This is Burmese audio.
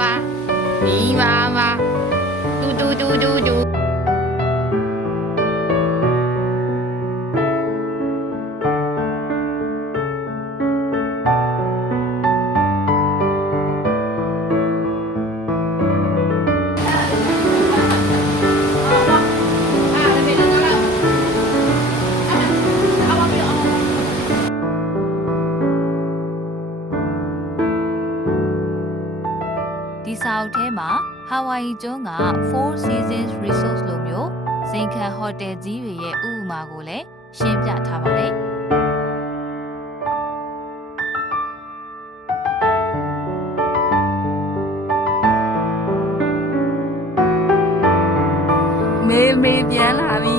ba mi ba du du du du du ဒီစာအုပ်ထဲမှာဟာဝိုင်ယီကျွန်းက Four Seasons Resort လိုမျိုးဇိမ်ခံဟိုတယ်ကြီးတွေရဲ့ဥပမာကိုလည်းရှင်းပြထားပါတယ်မေပြန်လာပြီ